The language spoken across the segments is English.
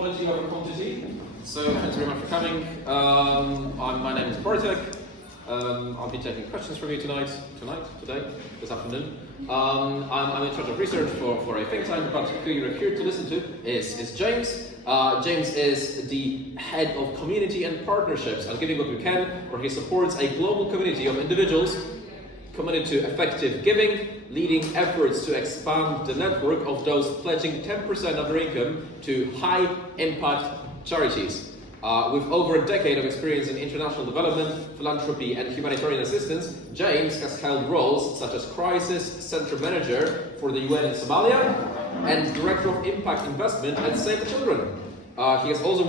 quality over quantity. So thanks very much for coming. My name is Bartek. I'll be taking questions from you today, this afternoon. I'm in charge of research for a think tank, but who you're here to listen to is James. James is the head of community and partnerships at Giving What We Can, where he supports a global community of individuals committed to effective giving, leading efforts to expand the network of those pledging 10% of their income to high-impact charities. With over a decade of experience in international development, philanthropy, and humanitarian assistance, James has held roles such as Crisis Center Manager for the UN in Somalia and Director of Impact Investment at Save the Children. He has also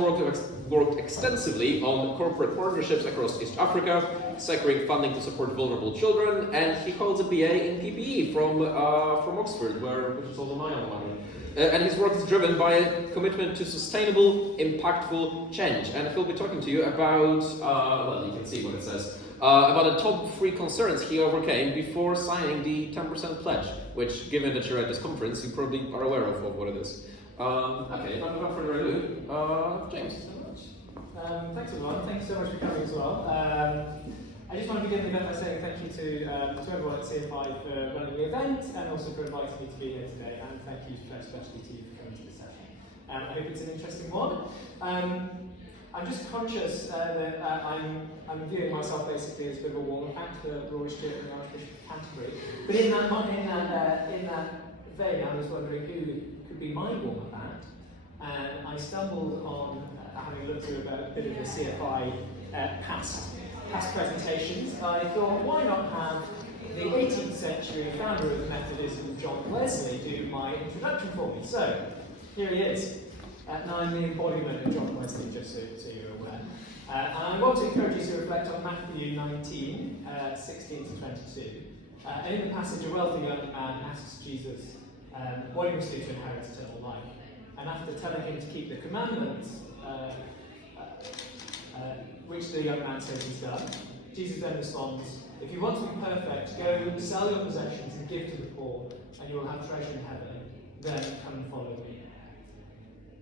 worked extensively on corporate partnerships across East Africa, securing funding to support vulnerable children, and he holds a BA in PPE from Oxford, which is also my own one. And his work is driven by a commitment to sustainable, impactful change. And he'll be talking to you about, well, you can see what it says, about the top 3 concerns he overcame before signing the 10% pledge, which, given that you're at this conference, you probably are aware of what it is. Okay, without further ado, James. Thanks so much. Thanks everyone. Thanks so much for coming as well. I just want to begin the event by saying thank you to everyone at CFI for running the event and also for inviting me to be here today, and thank you especially to you for coming to the session. I hope it's an interesting one. I'm just conscious that I'm viewing myself basically as a bit of a warm-up act for Rory Stewart and the Archbishop of Canterbury. But in that vein, I was wondering who could be my warm-up act, and I stumbled on having looked through a bit of the CFI past presentations. I thought, why not have the 18th century founder of Methodism, John Wesley, do my introduction for me. So, here he is. Now I'm the embodiment of John Wesley, just so you're aware. And I want to encourage you to reflect on Matthew 19, 16 to 22. And in the passage, a wealthy young man asks Jesus what he must do to inherit eternal life. And after telling him to keep the commandments, which the young man says he's done, Jesus then responds, if you want to be perfect, go sell your possessions and give to the poor, and you will have treasure in heaven. Then come and follow me.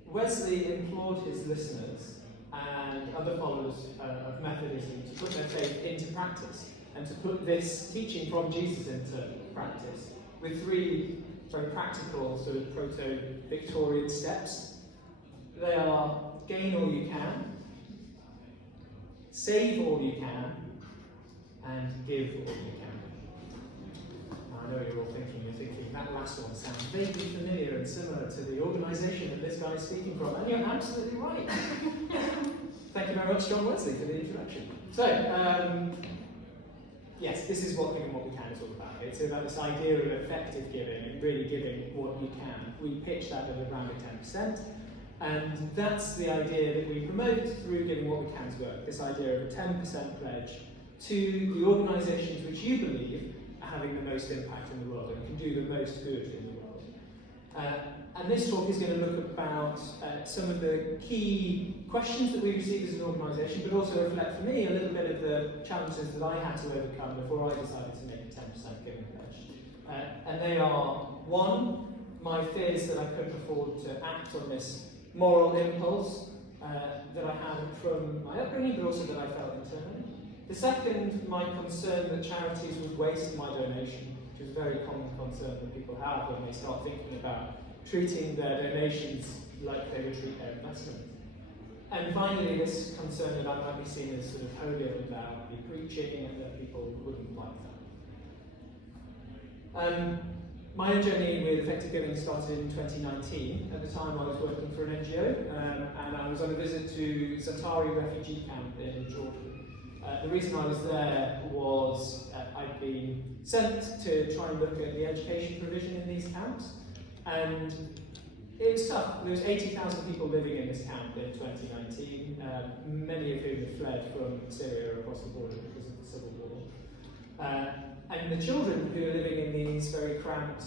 Wesley implored his listeners and other followers of Methodism to put their faith into practice, and to put this teaching from Jesus into practice, with 3 very practical sort of proto-Victorian steps. They are gain all you can, save all you can, and give all you can. Now, I know you're all thinking, that last one sounds vaguely familiar and similar to the organisation that this guy is speaking from, and you're absolutely right. Thank you very much, John Wesley, for the introduction. So, yes, this is what Giving What We Can is all about. It's about this idea of effective giving and really giving what you can. We pitch that at around 10%. And that's the idea that we promote through Giving What We Can's work, this idea of a 10% pledge to the organisations which you believe are having the most impact in the world and can do the most good in the world. And this talk is going to look about some of the key questions that we received as an organisation, but also reflect for me a little bit of the challenges that I had to overcome before I decided to make a 10% giving pledge. And they are, 1, my fears that I couldn't afford to act on this moral impulse that I had from my upbringing, but also that I felt internally. The second, my concern that charities would waste my donation, which is a very common concern that people have when they start thinking about treating their donations like they would treat their investments. And finally, this concern that I might be seen as sort of holier than thou, I'd be preaching, and that people wouldn't like that. My own journey with effective giving started in 2019. At the time, I was working for an NGO, and I was on a visit to Zantari refugee camp in Jordan. The reason I was there was I'd been sent to try and look at the education provision in these camps, and it was tough. There was 80,000 people living in this camp in 2019, many of whom had fled from Syria across the border because of the civil war. And the children who are living in these very cramped,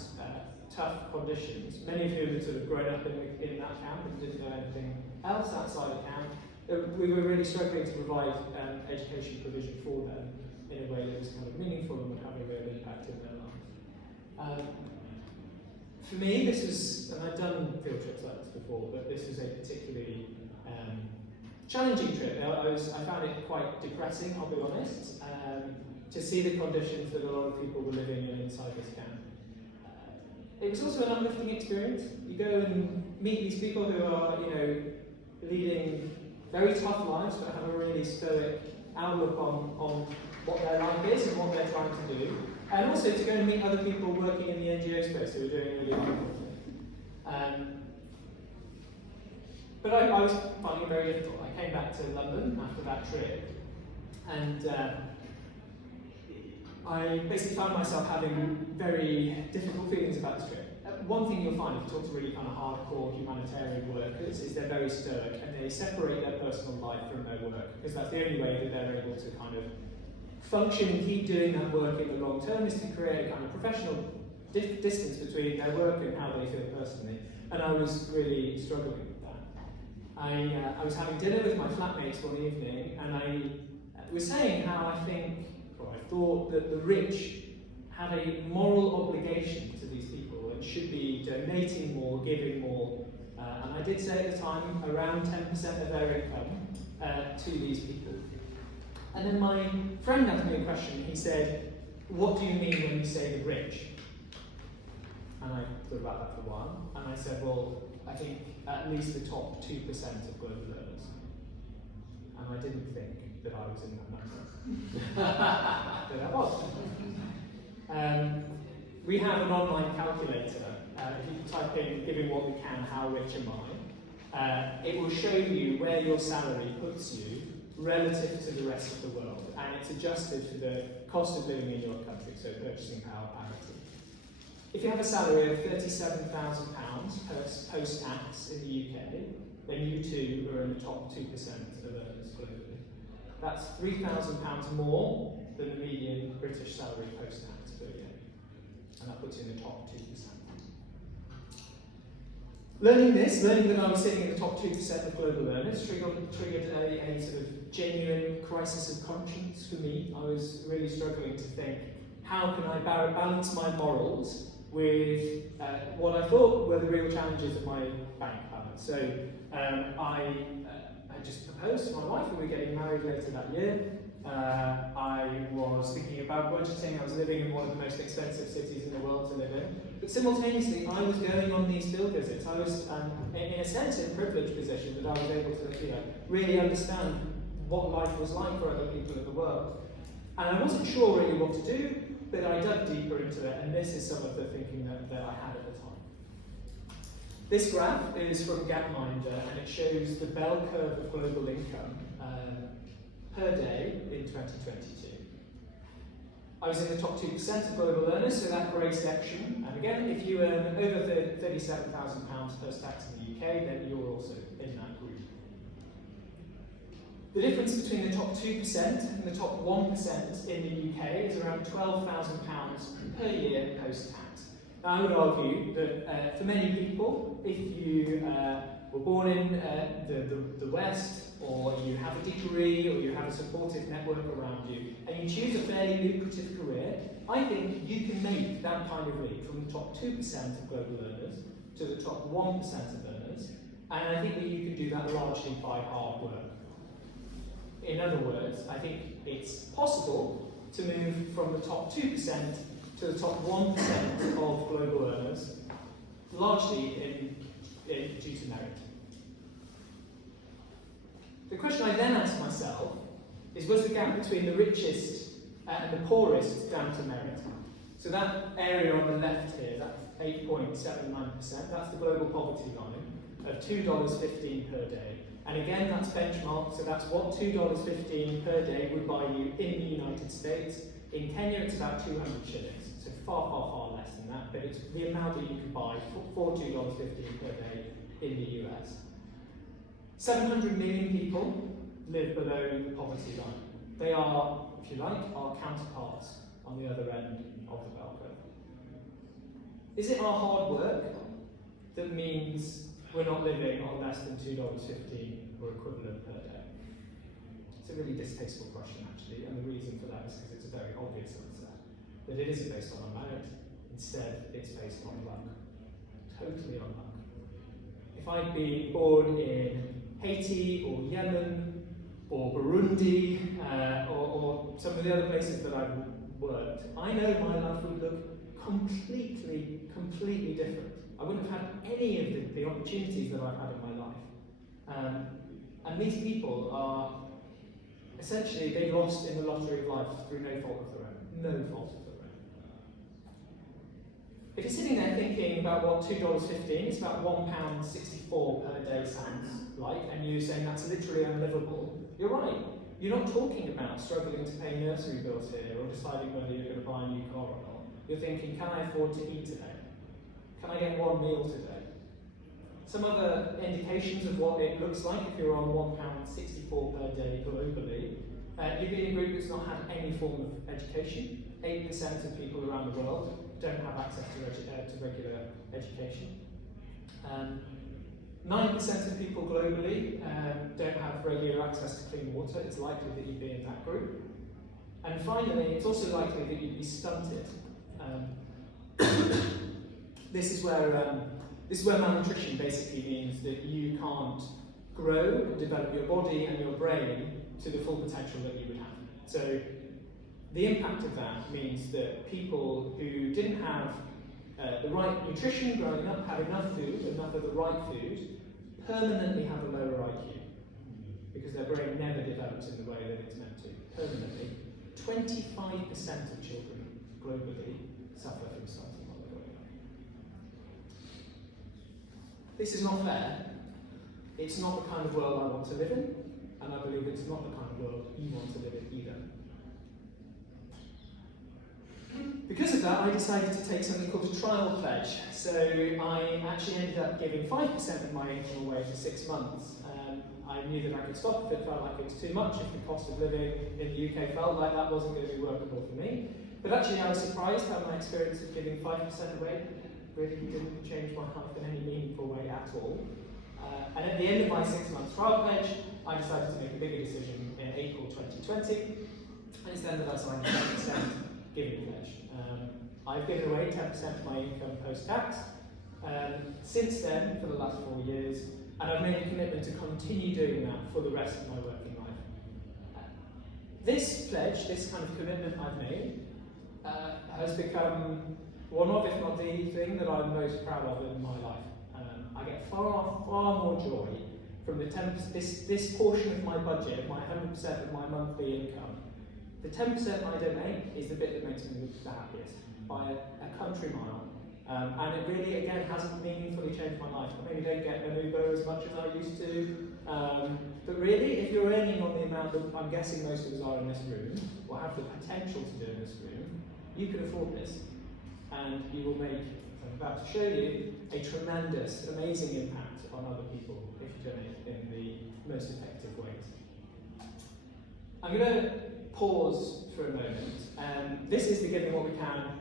tough conditions, many of whom had sort of grown up in that camp and didn't know anything else outside the camp, we were really struggling to provide education provision for them in a way that was kind of meaningful and would have a real impact in their lives. For me, this was, and I've done field trips like this before, but this was a particularly challenging trip. I found it quite depressing, I'll be honest, to see the conditions that a lot of people were living in inside this camp. It was also an uplifting experience. You go and meet these people who are, leading very tough lives, but have a really stoic outlook on what their life is and what they're trying to do. And also to go and meet other people working in the NGO space who are doing really wonderful things. But I was finding it very difficult. I came back to London after that trip, and I basically found myself having very difficult feelings about this trip. One thing you'll find if you talk to really kind of hardcore humanitarian workers is they're very stoic and they separate their personal life from their work, because that's the only way that they're able to kind of function and keep doing that work in the long term, is to create a kind of professional distance between their work and how they feel personally. And I was really struggling with that. I was having dinner with my flatmates one evening, and I was saying how I thought that the rich had a moral obligation to these people and should be donating more, giving more, and I did say at the time around 10% of their income to these people. And then my friend asked me a question. He said, "What do you mean when you say the rich?" And I thought about that for a while, and I said, "Well, I think at least the top 2% of global learners." And I didn't think that I was in that number. But I was. We have an online calculator. If you type in "giving what we can, how rich am I?" It will show you where your salary puts you relative to the rest of the world, and it's adjusted for the cost of living in your country, so purchasing power parity. If you have a salary of £37,000 post-tax in the UK, then you too are in the top 2% of earners globally. That's £3,000 more than the median British salary post-tax per year, and that puts you in the top 2%. Learning that I was sitting in the top 2% of global earners triggered a sort of genuine crisis of conscience for me. I was really struggling to think, how can I balance my morals with what I thought were the real challenges of my bank balance? So I just proposed to my wife, and we were getting married later that year. I was thinking about budgeting. I was living in one of the most expensive cities in the world to live in. But simultaneously, I was going on these field visits. I was, in a sense, in a privileged position that I was able to really understand what life was like for other people in the world. And I wasn't sure really what to do, but I dug deeper into it, and this is some of the thinking that I had at the time. This graph is from Gapminder, and it shows the bell curve of global income per day in 2022. I was in the top 2% of global earners, so that grey section. And again, if you earn over £37,000 post-tax in the UK, then you're also in that group. The difference between the top 2% and the top 1% in the UK is around £12,000 per year post-tax. Now, I would argue that for many people, if you were born in the West, or you have a degree, or you have a supportive network around you, and you choose a fairly lucrative career, I think you can make that kind of leap from the top 2% of global earners to the top 1% of earners, and I think that you can do that largely by hard work. In other words, I think it's possible to move from the top 2% to the top 1% of global earners, largely due to merit. The question I then asked myself is, was the gap between the richest and the poorest down to merit? So that area on the left here, that 8.79%, that's the global poverty line of $2.15 per day. And again, that's benchmarked, so that's what $2.15 per day would buy you in the United States. In Kenya, it's about 200 shillings, so far, far, far less than that, but it's the amount that you can buy for $2.15 per day in the US. 700 million people live below the poverty line. They are, if you like, our counterparts on the other end of the bell curve. Is it our hard work that means we're not living on less than $2.15 or equivalent per day? It's a really distasteful question, actually, and the reason for that is because it's a very obvious answer. That it isn't based on our merit, instead it's based on luck. Totally on luck. If I'd been born in Haiti or Yemen Yemen, or Burundi, or some of the other places that I've worked, I know my life would look completely different. I wouldn't have had any of the opportunities that I've had in my life. And these people are essentially, they lost in the lottery of life through no fault of their own. No fault of their own. If you're sitting there thinking about what $2.15, it's about £1.64 per day sounds like, and you're saying that's literally unlivable, you're right. You're not talking about struggling to pay nursery bills here or deciding whether you're going to buy a new car or not. You're thinking, can I afford to eat today? Can I get one meal today? Some other indications of what it looks like if you're on £1.64 per day globally. You'd be in a group that's not had any form of education. 8% of people around the world don't have access to regular education. 9% of people globally don't have regular access to clean water. It's likely that you'd be in that group. And finally, it's also likely that you'd be stunted. This is where malnutrition basically means that you can't grow and develop your body and your brain to the full potential that you would have. So the impact of that means that people who didn't have the right nutrition growing up, have enough food, enough of the right food, permanently have a lower IQ because their brain never develops in the way that it's meant to, permanently. 25% of children globally suffer from stunting while they're growing up. This is not fair. It's not the kind of world I want to live in, and I believe it's not the kind of world you want to live in either. Because of that, I decided to take something called a trial pledge. So I actually ended up giving 5% of my income away for 6 months. I knew that I could stop if it felt like it was too much, if the cost of living in the UK felt like that wasn't going to be workable for me. But actually I was surprised how my experience of giving 5% away really didn't change my life in any meaningful way at all. And at the end of my 6 months trial pledge, I decided to make a bigger decision in April 2020, and it's then that I signed a 10% giving pledge. I've given away 10% of my income post-tax since then for the last 4 years, and I've made a commitment to continue doing that for the rest of my working life. This pledge, this kind of commitment I've made, has become one of, if not the thing that I'm most proud of in my life. I get far more joy from the this portion of my budget, my 100% of my monthly income. The 10% I donate is the bit that makes me the happiest, by a country mile. And it really, again, hasn't meaningfully changed my life. I maybe don't get an Uber as much as I used to. But really, if you're earning on the amount that I'm guessing most of us are in this room, or have the potential to do in this room, you can afford this. And you will make, as I'm about to show you, a tremendous, amazing impact on other people if you donate in the most effective ways. I'm going to pause for a moment. This is the Giving What We Can,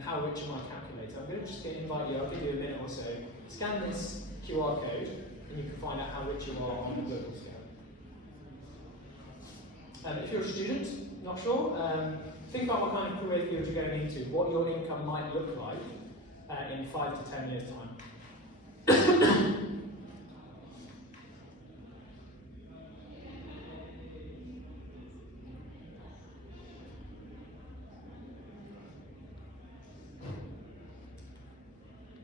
How Rich Am I calculator. I'm going to just invite you, I'll give you a minute or so, scan this QR code and you can find out how rich you are on a global scale. If you're a student, not sure, think about what kind of career field you're going into, what your income might look like in 5 to 10 years' time.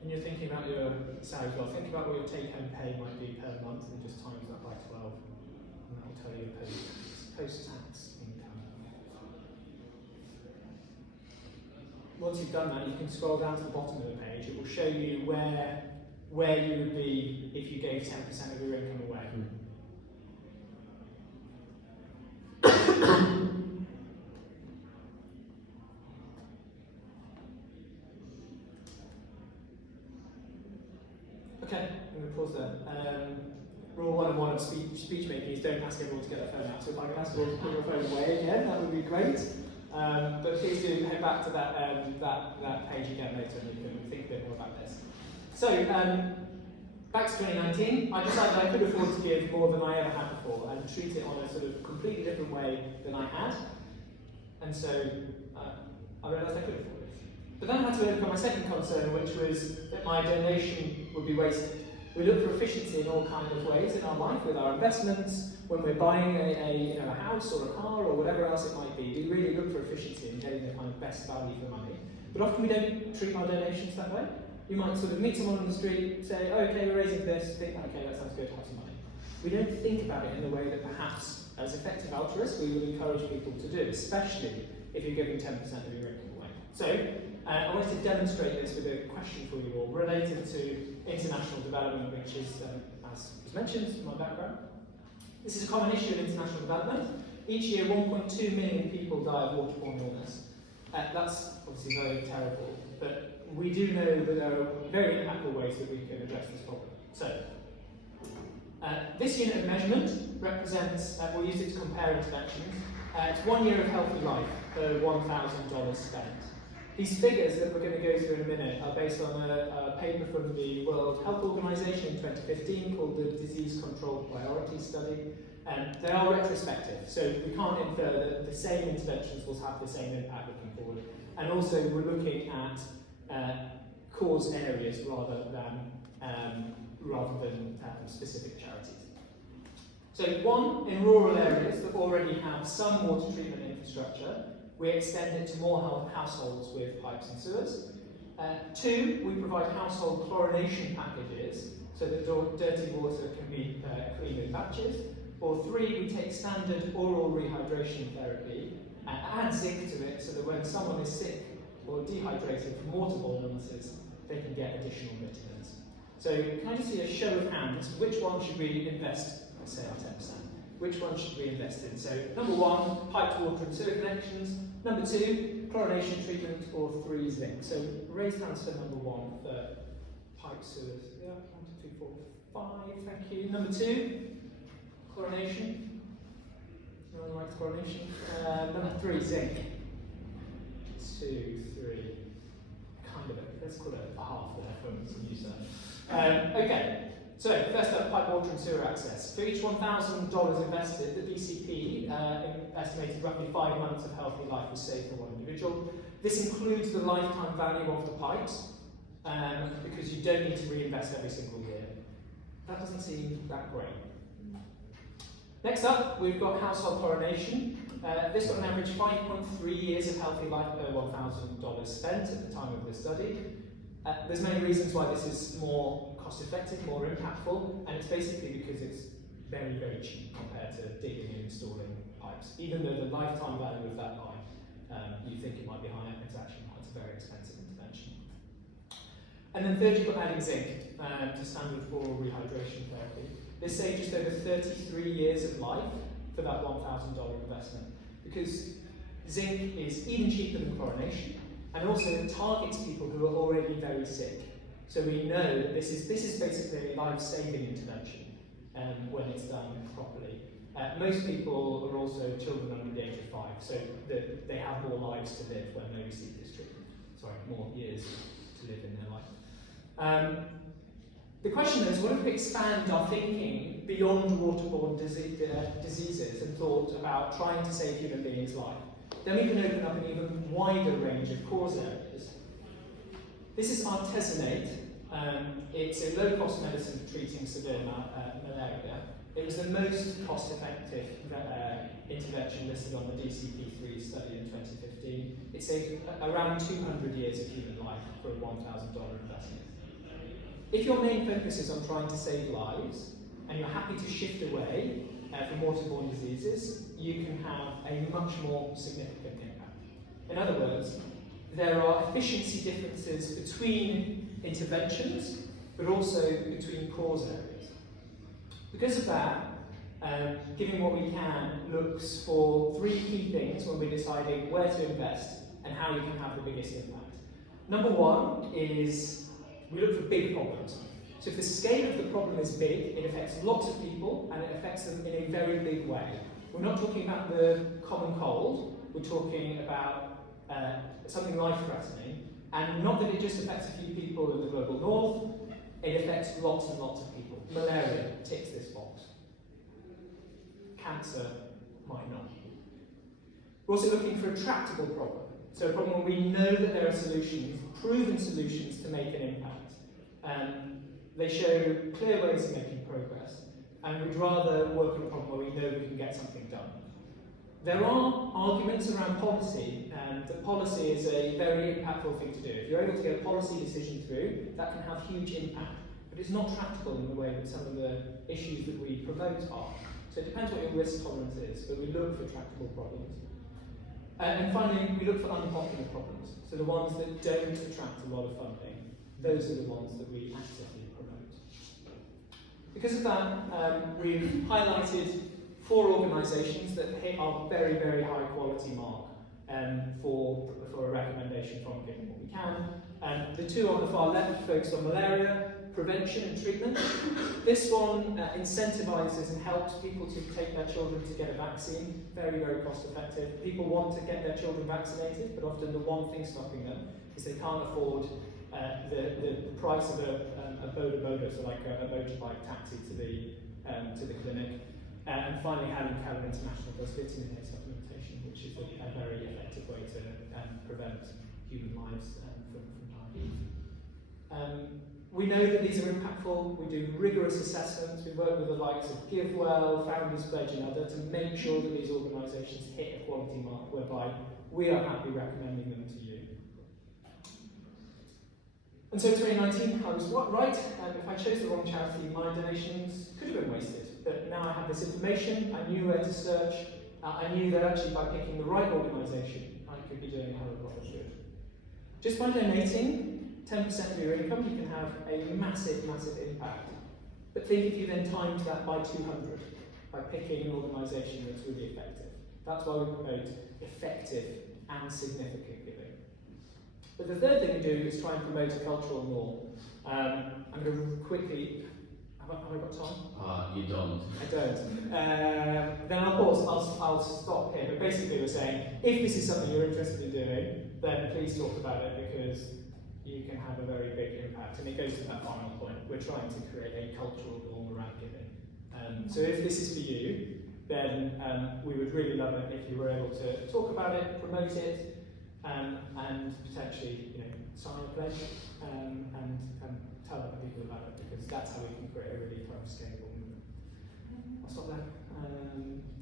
And you're thinking about your salary as well. Think about what your take-home pay might be per month and just times that by 12. And that will tell you your post-tax income. Once you've done that, you can scroll down to the bottom of the page. It will show you where you would be if you gave 10% of your income away. Okay, I'm going to pause there. Rule 101 of speech making is don't ask everyone to get their phone out. So if I can ask everyone to put your phone away again, that would be great. But please do head back to that page again later and you can think a bit more about this. So, back to 2019, I decided I could afford to give more than I ever had before and treat it on a sort of completely different way than I had. And so, I realised I could afford it. But then I had to overcome my second concern, which was that my donation would be wasted. We look for efficiency in all kinds of ways in our life, with our investments, when we're buying a house or a car or whatever else it might be. We really look for efficiency in getting the kind of best value for money. But often we don't treat our donations that way. You might sort of meet someone on the street, say, oh, okay, we're raising this, think, okay, that sounds good, have some money. We don't think about it in the way that perhaps, as effective altruists, we would encourage people to do, especially if you're giving 10% of your income away. So, I wanted to demonstrate this with a question for you all related to international development, which is, as was mentioned, my background. This is a common issue in international development. Each year, 1.2 million people die of waterborne illness. That's obviously very terrible, but we do know that there are very impactful ways that we can address this problem. So, this unit of measurement represents, we'll use it to compare interventions. It's 1 year of healthy life per $1,000 spent. These figures that we're going to go through in a minute are based on a paper from the World Health Organization in 2015 called the Disease Control Priorities Study. They are retrospective, so we can't infer that the same interventions will have the same impact looking forward. And also we're looking at cause areas rather than specific charities. So one, in rural areas that already have some water treatment infrastructure, we extend it to more households with pipes and sewers. Two, we provide household chlorination packages so that dirty water can be cleaned in batches. Or three, we take standard oral rehydration therapy and add zinc to it so that when someone is sick or dehydrated from waterborne illnesses, they can get additional vitamins. So can I just see a show of hands? Which one should we invest, let's say our 10%? Which one should we invest in? So number one, piped water and sewer connections. Number two, chlorination treatment. Or three, zinc. So raise hands for number one for piped sewers. Yeah, 1, 2, 3, 4, 5, thank you. Number two, chlorination. No one likes chlorination. Number three, zinc. 2, 3. Kind of it. Let's call it a half there from some user. Okay. So, first up, pipe water and sewer access. For each $1,000 invested, the DCP estimated roughly 5 months of healthy life was saved for one individual. This includes the lifetime value of the pipes, because you don't need to reinvest every single year. That doesn't seem that great. Next up, we've got household chlorination. This got an average 5.3 years of healthy life per $1,000 spent at the time of the study. There's many reasons why this is more cost-effective, more impactful, and it's basically because it's very, very cheap compared to digging and installing pipes. Even though the lifetime value of that pipe, you think it might be higher, it's actually not. It's a very expensive intervention. And then third, you've got adding zinc to standard oral rehydration therapy. This saved just over 33 years of life for that $1,000 investment, because zinc is even cheaper than chlorination, and also it targets people who are already very sick. So we know that this is basically a life-saving intervention when it's done properly. Most people are also children under the age of 5, so that they have more lives to live when they receive this treatment. Sorry, more years to live in their life. The question is, what if we expand our thinking beyond waterborne diseases and thought about trying to save human beings' life? Then we can open up an even wider range of cause areas. This is artesunate. It's a low-cost medicine for treating severe malaria. It was the most cost-effective intervention listed on the DCP3 study in 2015. It saved around 200 years of human life for a $1,000 investment. If your main focus is on trying to save lives, and you're happy to shift away from waterborne diseases, you can have a much more significant impact. In other words, there are efficiency differences between interventions, but also between cause areas. Because of that, Giving What We Can looks for 3 key things when we're deciding where to invest and how you can have the biggest impact. Number 1 is we look for big problems. So if the scale of the problem is big, it affects lots of people and it affects them in a very big way. We're not talking about the common cold, we're talking about something life-threatening, and not that it just affects a few people in the global north, it affects lots and lots of people. Malaria ticks this box. Cancer might not. We're also looking for a tractable problem. So a problem where we know that there are solutions, proven solutions to make an impact. They show clear ways of making progress, and we'd rather work on a problem where we know we can get something done. There are arguments around policy, and that policy is a very impactful thing to do. If you're able to get a policy decision through, that can have huge impact, but it's not tractable in the way that some of the issues that we promote are. So it depends what your risk tolerance is, but we look for tractable problems. And finally, we look for unpopular problems. So the ones that don't attract a lot of funding, those are the ones that we actively promote. Because of that, we've highlighted 4 organisations that hit our very, very high quality mark for a recommendation from Giving What We Can. The 2 on the far left focus on malaria, prevention and treatment. This one incentivises and helps people to take their children to get a vaccine. Very, very cost effective. People want to get their children vaccinated, but often the one thing stopping them is they can't afford the price of a boda, so like a motorbike taxi to the clinic. And finally, Helen Keller International does vitamin A supplementation, which is a very effective way to prevent human lives from diabetes. We know that these are impactful. We do rigorous assessments. We work with the likes of GiveWell, Founders Pledge and others to make sure that these organisations hit a quality mark whereby we are happy recommending them to you. And so 2019, I was right. If I chose the wrong charity, my donations could have been wasted. But now I have this information, I knew where to search, I knew that actually by picking the right organisation, I could be doing a hell of a lot of good. Just by donating 10% of your income, you can have a massive, massive impact. But think if you then times that by 200, by picking an organisation that's really effective. That's why we promote effective and significant giving. But the third thing we do is try and promote a cultural norm. I'm going to quickly. Have I got time? You don't. I don't. Then I'll pause. I'll stop here. But basically, we're saying if this is something you're interested in doing, then please talk about it because you can have a very big impact. And it goes to that final point. We're trying to create a cultural norm around giving. So if this is for you, then we would really love it if you were able to talk about it, promote it, and potentially, sign a pledge and tell other people about it, because that's how we can create a really kind of scalable movement. I'll stop there.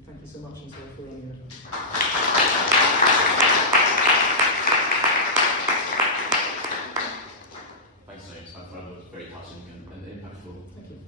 Thank you so much, and sorry for running over. Thanks, James. I thought it was very touching and impactful. Thank you.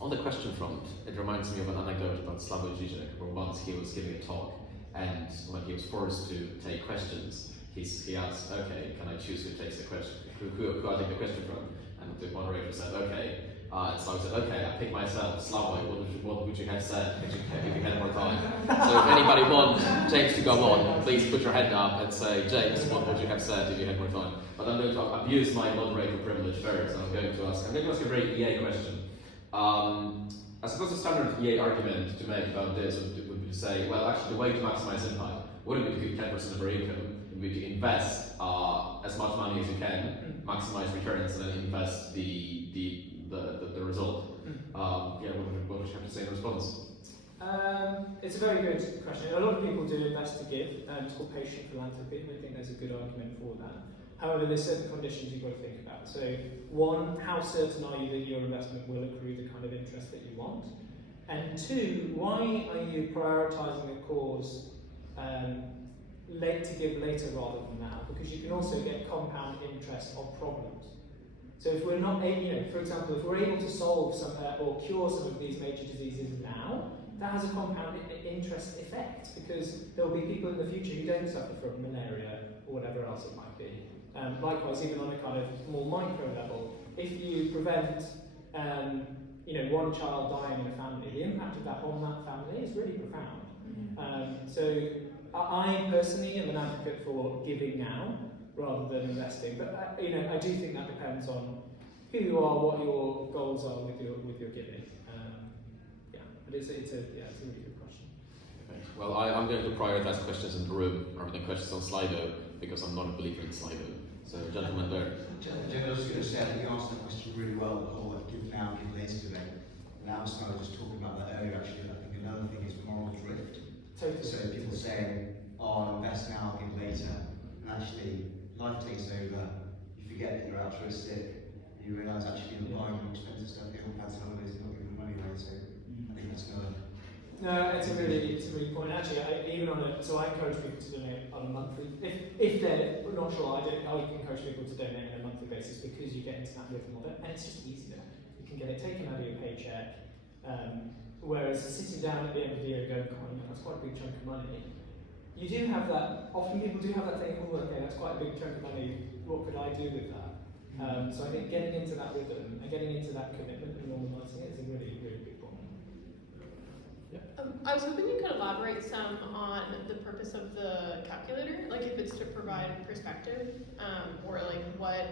On the question front, it reminds me of an anecdote about Slavoj Žižek, where once he was giving a talk, and when he was forced to take questions, he asked, okay, can I choose who takes the question, who I take the question from? And the moderator said, okay. And Slavoj said, okay, I pick myself. Slavoj, what would you have said if you had more time? So if anybody wants James to go on, please put your hand up and say, James, what would you have said if you had more time? But I'm going to abuse my moderator privilege first, and I'm going to ask a very EA question. I suppose the standard EA argument to make about this would be to say, well, actually, the way to maximize impact wouldn't be to give 10% of your income. It would be to invest as much money as you can, maximize returns, and then invest the result. What would you have to say in response? It's a very good question. A lot of people do invest to give. It's called patient philanthropy, and I think there's a good argument for that. However, there's certain conditions you've got to think about. So, one, how certain are you that your investment will accrue the kind of interest that you want? And two, why are you prioritising a cause to give later rather than now? Because you can also get compound interest on problems. So if we're not able, for example, if we're able to solve some or cure some of these major diseases now, that has a compound interest effect, because there will be people in the future who don't suffer from malaria or whatever else it might be. Likewise, even on a kind of more micro level, if you prevent one child dying in a family, the impact of that on that family is really profound. So I personally am an advocate for giving now rather than investing, but I do think that depends on who you are, what your goals are with your giving. But it's a really good question. Okay. Well, I'm going to prioritize questions in the room rather than questions on Slido, because I'm not a believer in Slido. So, gentlemen there. I was going to say, I think you answered that question really well, the whole give now, give later debate. And Alice and I were just talking about that earlier, actually. I think another thing is moral drift. Totally. So people saying, invest now, give later. And actually, life takes over. You forget that you're altruistic, you realise actually you're buying more expensive stuff, they all fancy holidays, they're not giving them money away, so I think that's another. No, it's a really point. Actually, so I encourage people to donate on a monthly. If they're not sure, I encourage people to donate on a monthly basis because you get into that rhythm of it, and it's just easier. You can get it taken out of your paycheck. Whereas sitting down at the end of the year and going, "Oh, that's quite a big chunk of money." You do have that. Often people do have that thing. "Oh, okay, that's quite a big chunk of money. What could I do with that?" So I think getting into that rhythm and getting into that commitment and normalising it is a really big point. I was hoping you could elaborate some on the purpose of the calculator, like if it's to provide perspective, or like what,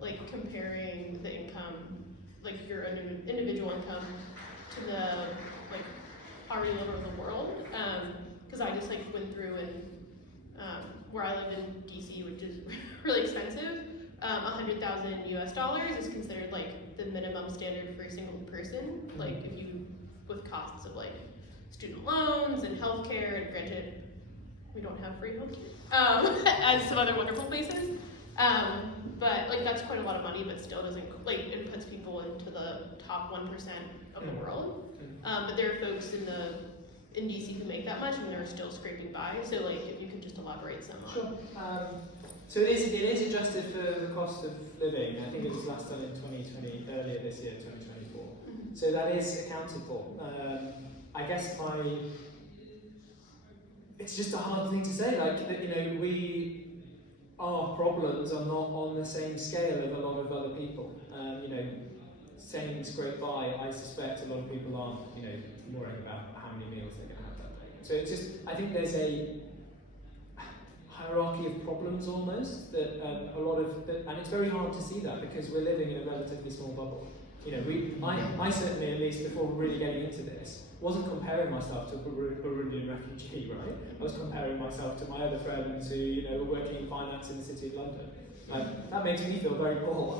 like comparing the income, like your individual income to the like poverty level of the world, because I just like went through and where I live in DC, which is really expensive, $100,000 is considered like the minimum standard for a single person, like if you, with costs of like student loans and healthcare, and granted, we don't have free healthcare, as some other wonderful places. But like that's quite a lot of money, but still doesn't, like it puts people into the top 1% of the world. But there are folks in DC who make that much and they're still scraping by. So like if you could just elaborate some on. Sure. So it is adjusted for the cost of living. I think it was last done in 2020, earlier this year, 2024. So that is accounted for. I guess it's just a hard thing to say. Like, our problems are not on the same scale as a lot of other people. Saying scrape by, I suspect a lot of people aren't, worrying about how many meals they're going to have that day. So it's just, I think there's a hierarchy of problems almost that and it's very hard to see that because we're living in a relatively small bubble. I certainly, at least before really getting into this, wasn't comparing myself to a Burundian refugee, right? I was comparing myself to my other friends who, were working in finance in the City of London. That makes me feel very poor,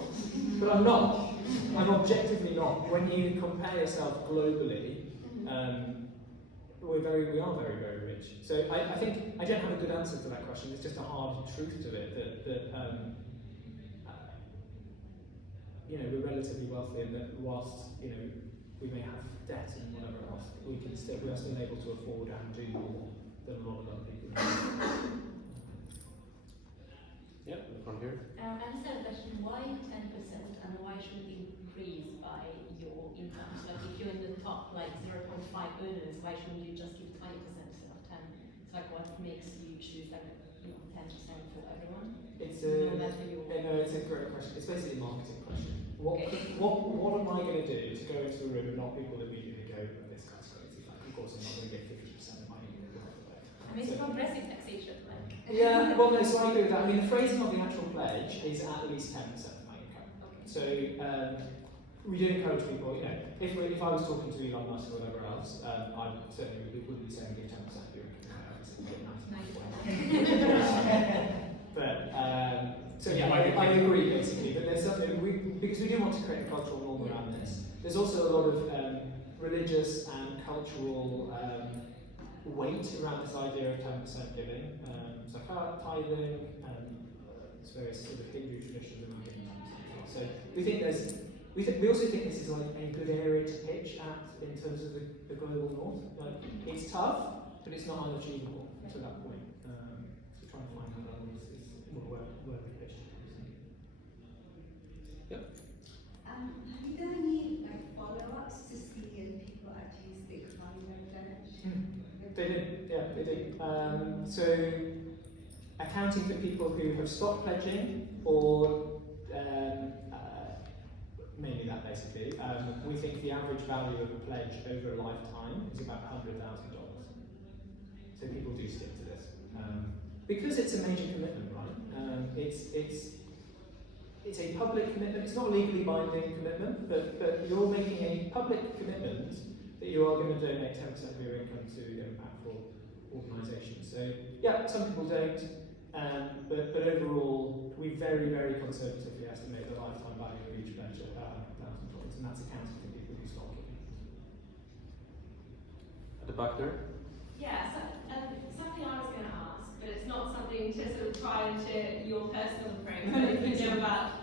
but I'm not. I'm objectively not. When you compare yourself globally, we are very rich. So I think I don't have a good answer to that question. It's just a hard truth to it that we're relatively wealthy, and that whilst we may have debt and whatever else, we are still able to afford and do more than a lot of other people. Yeah, in the front here. I just have a question. Why 10% and why should it increase by your income? So like if you're in the top like 0.5 earners, why shouldn't you just give 20% instead of 10? It's like what makes you choose like 10% for everyone? It's no matter your... it's a great question. It's basically a marketing question. What am I going to do to go into a room and not people immediately go, "Oh, this guy's crazy"? Like, of course, I'm not going to get 50% of my income. I mean, it's progressive taxation, like. Yeah, well, no, so I agree with that. I mean, the phrasing of the actual pledge is at least 10% of my income. Okay. So we do encourage people. If I was talking to Elon Musk or whatever else, I certainly wouldn't be saying give 10% of your income. But so yeah, I agree basically. But there's something because we do want to create a cultural norm around this. There's also a lot of religious and cultural weight around this idea of 10% giving. Zakat, tithing, there's various sort of Hindu traditions around giving 10%. So we also think this is like a good area to pitch at in terms of the global north. Like, it's tough, but it's not unachievable to that point. So trying to find how that where the pitch is. Yep. Have you done any follow-ups to see if people actually stick by their pledge? They did, yeah, they did. So accounting for people who have stopped pledging or mainly that basically, we think the average value of a pledge over a lifetime is about $100,000. So people do stick to this. Because it's a major commitment, right? It's a public commitment. It's not a legally binding commitment, but you're making a public commitment that you are going to donate 10% of your income to impactful organisations. So yeah, some people don't, but overall, we very conservatively estimate the lifetime value of each pledge at about $100,000, and that's accounting for people who stop giving. At the back there. Yeah, so, something I was going to ask, but it's not something to sort of tie into your personal frame, but if you know about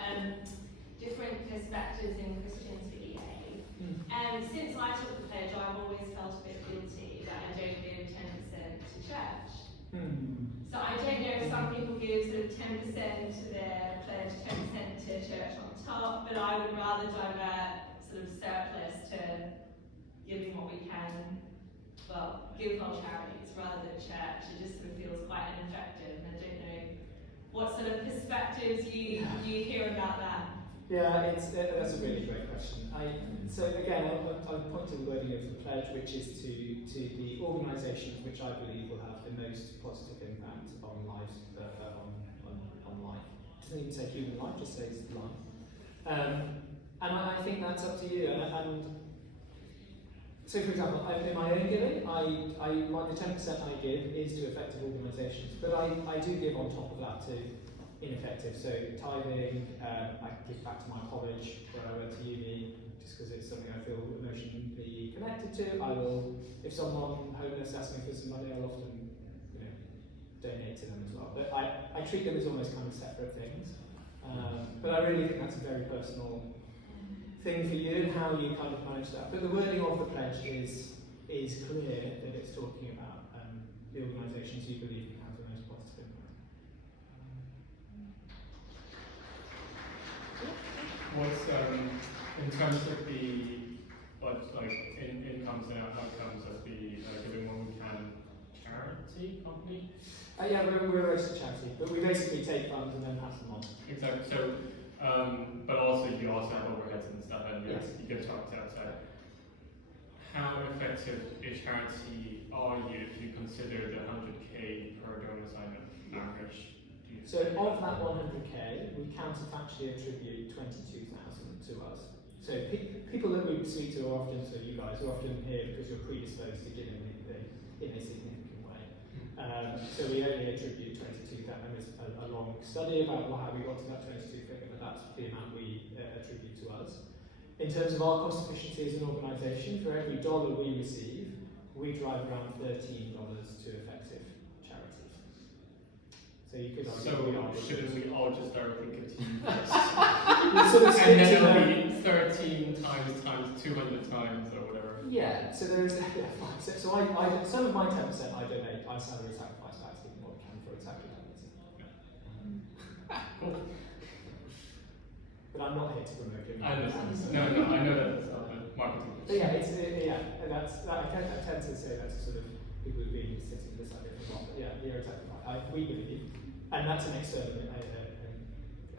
different, because perspectives in Christians for EA. And since I took the pledge, I've always felt a bit guilty that I don't give 10% to church. So I don't know if some people give sort of 10% to their pledge, 10% to church on top, but I would rather divert sort of surplus to giving what we can, well, give our charities rather than church. It just sort of feels quite ineffective, and I don't know what sort of perspectives you hear about that. Yeah, that's a really great question. So again, I point to the wording of the pledge, which is to the organisations which I believe will have the most positive impact on life, on life. It doesn't even say human life, just says life. And I think that's up to you. And so, for example, in my own giving, the 10% I give is to effective organisations, but I do give on top of that to ineffective. So tithing, I give back to my college where I went to uni, just because it's something I feel emotionally connected to. I will, if someone homeless asks me for some money, I'll often, donate to them as well. But I treat them as almost kind of separate things. But I really think that's a very personal thing for you and how you kind of manage that. But the wording of the pledge is clear that it's talking about the organisations you believe can have the most positive impact. What's in terms of the incomes and outcomes of the Giving When We Can charity company? Yeah, we're a registered charity, but we basically take funds and then pass them on. Exactly. So, but also you also have overheads and stuff, and Yes. you give talks outside. How effective a charity are you if you consider the 100k per donor assignment average? So of that 100k, we counterfactually attribute 22,000 to us. So people that we speak to are often, so you guys are often here because you're predisposed to giving in a significant way. So we only attribute 22,000. There's a long study about how we got to that 22 figure, but that's the amount we attribute to us. In terms of our cost efficiency as an organisation, for every dollar we receive, we drive around $13 to effective charities. So you could argue shouldn't we all just start thinking to you first? and then it'll be 13 times 200 times or whatever. Yeah, so there is fine. So I some of my 10% I donate, I salary sacrifice back to give what I can for exactly that reason. Cool. But I'm not here to promote it. I understand. No, I know that it's not marketing. But yeah, and I tend to say that's sort of people who've been sitting beside it a lot. But yeah, you're exactly right. We believe, and that's an external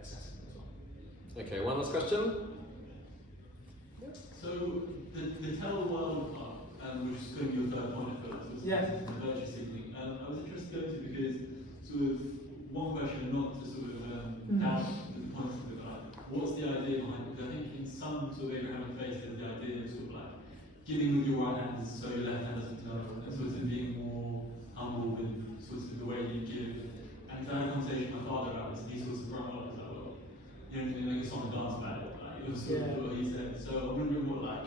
assessment as well. Okay, one last question. So the Tell the World part, which is going to be your third point, I feel, so Yeah. the purchasing thing. I was interested to go to because sort of one question, not to sort of doubt the points of it, but what's the idea behind it? Because I think in some sort of Abrahamic faith there's the idea of sort of like giving with your right hand so your left hand doesn't know, and sort of being more humble with sort of the way you give. And I had a conversation with my father about this, and he sort of brought up, like, well, you know, make a song and dance about it. Like, it was sort of what he said. So I'm wondering what, like,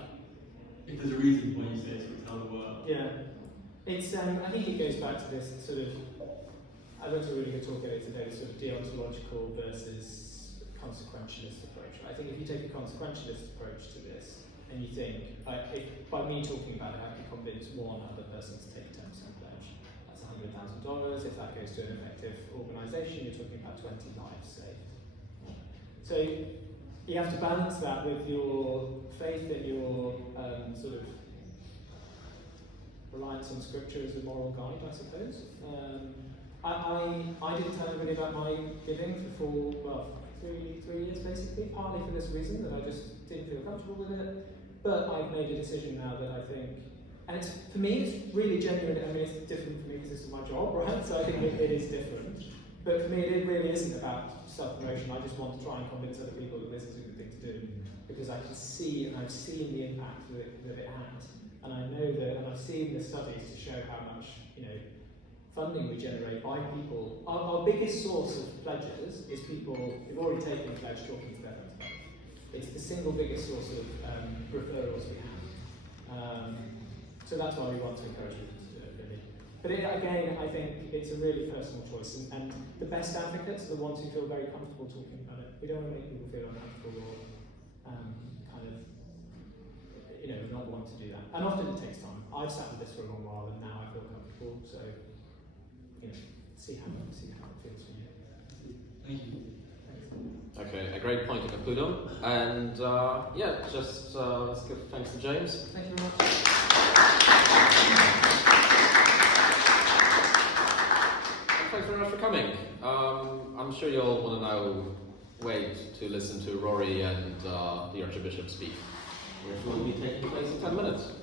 if there's a reason why you say sort of tell the world. Yeah, it's. I think it goes back to this sort of. I wrote a really good talk about it today. Sort of deontological versus consequentialist approach. I think if you take a consequentialist approach to this, and you think, by me talking about it, I can convince one other person to take a 10% pledge. That's $100,000. If that goes to an effective organisation, you're talking about 20 lives saved. So you have to balance that with your faith and your sort of reliance on scripture as a moral guide, I suppose. I didn't tell anybody about my giving for 3 years basically, partly for this reason that I just didn't feel comfortable with it. But I've made a decision now that I think, and it's, for me it's really genuine. I mean, it's different for me because this is my job, right? So I think it is different. But for me, it really isn't about self-promotion. I just want to try and convince other people that this is a good thing to do, because I can see and I've seen the impact that it has, and I know that, and I've seen the studies to show how much funding we generate by people. Our biggest source of pledges is people who've already taken a pledge talking to their friends. It's the single biggest source of referrals we have. So that's why we want to encourage people to do it, really. But again, I think it's a really personal choice, and the best advocates are the ones who feel very comfortable talking about it. We don't want to make people feel uncomfortable, or kind of, not want to do that. And often it takes time. I've sat with this for a long while, and now I feel comfortable. So, see how it feels for you. Thank you. Okay, a great point to conclude on. And let's give thanks to James. Thank you very much. Thanks very much for coming. I'm sure you'll want to now wait to listen to Rory and the Archbishop speak, which will be taking place in 10 minutes.